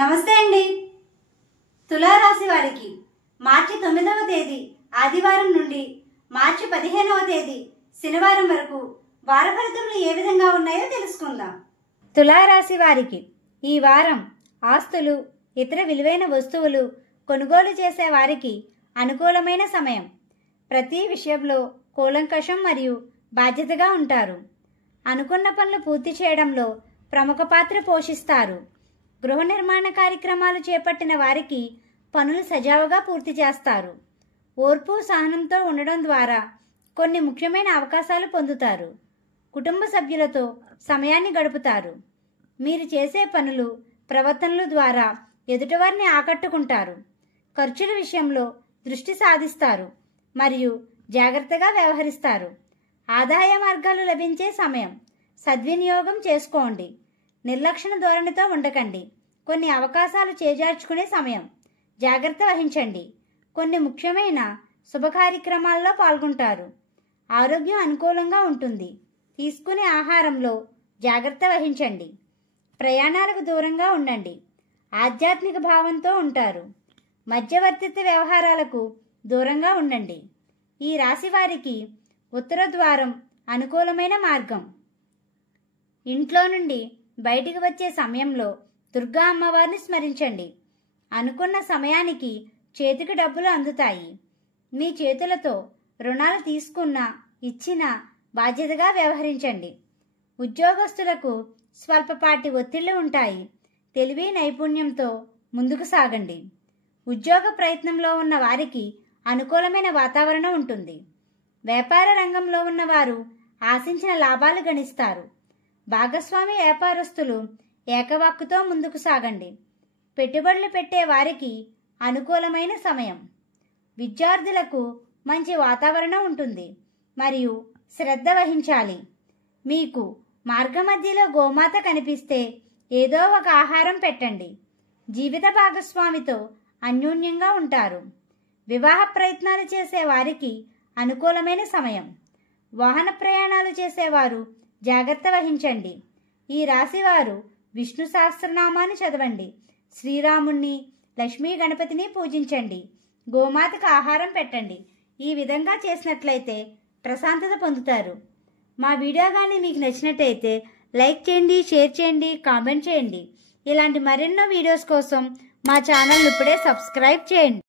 నమస్తే అండి. తులారాశి వారికి మార్చి 9వ తేదీ ఆదివారం నుండి మార్చి 15వ తేదీ శనివారం వరకు వార ఫలితములు ఏ విధంగా ఉన్నాయో తెలుసుకుందాం. తులారాశి వారికి ఈ వారం ఆస్తులు, ఇతర విలువైన వస్తువులు కొనుగోలు చేసే వారికి అనుకూలమైన సమయం. ప్రతి విషయంలో కూలంకషం మరియు బాధ్యతగా ఉంటారు. అనుకున్న పనులు పూర్తి చేయడంలో ప్రముఖ పాత్ర పోషిస్తారు. గృహ నిర్మాణ కార్యక్రమాలు చేపట్టిన వారికి పనులు సజావుగా పూర్తి చేస్తారు. ఓర్పు సహనంతో ఉండడం ద్వారా కొన్ని ముఖ్యమైన అవకాశాలు పొందుతారు. కుటుంబ సభ్యులతో సమయాన్ని గడుపుతారు. మీరు చేసే పనులు, ప్రవర్తనల ద్వారా ఎదుటివారిని ఆకట్టుకుంటారు. ఖర్చుల విషయంలో దృష్టి సాధిస్తారు మరియు జాగ్రత్తగా వ్యవహరిస్తారు. ఆదాయ మార్గాలు లభించే సమయం. సద్వినియోగం చేసుకోండి. నిర్లక్ష్య ధోరణితో ఉండకండి. కొన్ని అవకాశాలు చేజార్చుకునే సమయం. జాగ్రత్త వహించండి. కొన్ని ముఖ్యమైన శుభ కార్యక్రమాల్లో పాల్గొంటారు. ఆరోగ్యం అనుకూలంగా ఉంటుంది. తీసుకునే ఆహారంలో జాగ్రత్త వహించండి. ప్రయాణాలకు దూరంగా ఉండండి. ఆధ్యాత్మిక భావంతో ఉంటారు. మధ్యవర్తిత్వ వ్యవహారాలకు దూరంగా ఉండండి. ఈ రాశి వారికి ఉత్తర ద్వారం అనుకూలమైన మార్గం. ఇంట్లో నుండి బయటికి వచ్చే సమయంలో దుర్గా అమ్మవారిని స్మరించండి. అనుకున్న సమయానికి చేతికి డబ్బులు అందుతాయి. మీ చేతులతో రుణాలు తీసుకున్నా ఇచ్చినా బాధ్యతగా వ్యవహరించండి. ఉద్యోగస్తులకు స్వల్పపాటి ఒత్తిళ్లు ఉంటాయి. తెలివి నైపుణ్యంతో ముందుకు సాగండి. ఉద్యోగ ప్రయత్నంలో ఉన్న వారికి అనుకూలమైన వాతావరణం ఉంటుంది. వ్యాపార రంగంలో ఉన్నవారు ఆశించిన లాభాలు గణిస్తారు. భాగస్వామి వ్యాపారస్తులు ఏకవాక్కుతో ముందుకు సాగండి. పెట్టుబడులు పెట్టే వారికి అనుకూలమైన సమయం. విద్యార్థులకు మంచి వాతావరణం ఉంటుంది మరియు శ్రద్ధ వహించాలి. మీకు మార్గమధ్యలో గోమాత కనిపిస్తే ఏదో ఒక ఆహారం పెట్టండి. జీవిత భాగస్వామితో అన్యోన్యంగా ఉంటారు. వివాహ ప్రయత్నాలు చేసే వారికి అనుకూలమైన సమయం. వాహన ప్రయాణాలు చేసేవారు జాగ్రత్త వహించండి. ఈ రాశివారు విష్ణు సహస్రనామాన్ని చదవండి. శ్రీరాముణ్ణి, లక్ష్మీ గణపతిని పూజించండి. గోమాతకు ఆహారం పెట్టండి. ఈ విధంగా చేసినట్లయితే ప్రశాంతత పొందుతారు. మా వీడియో కానీ మీకు నచ్చినట్టయితే లైక్ చేయండి, షేర్ చేయండి, కామెంట్ చేయండి. ఇలాంటి మరెన్నో వీడియోస్ కోసం మా ఛానల్ ఇప్పుడే సబ్స్క్రైబ్ చేయండి.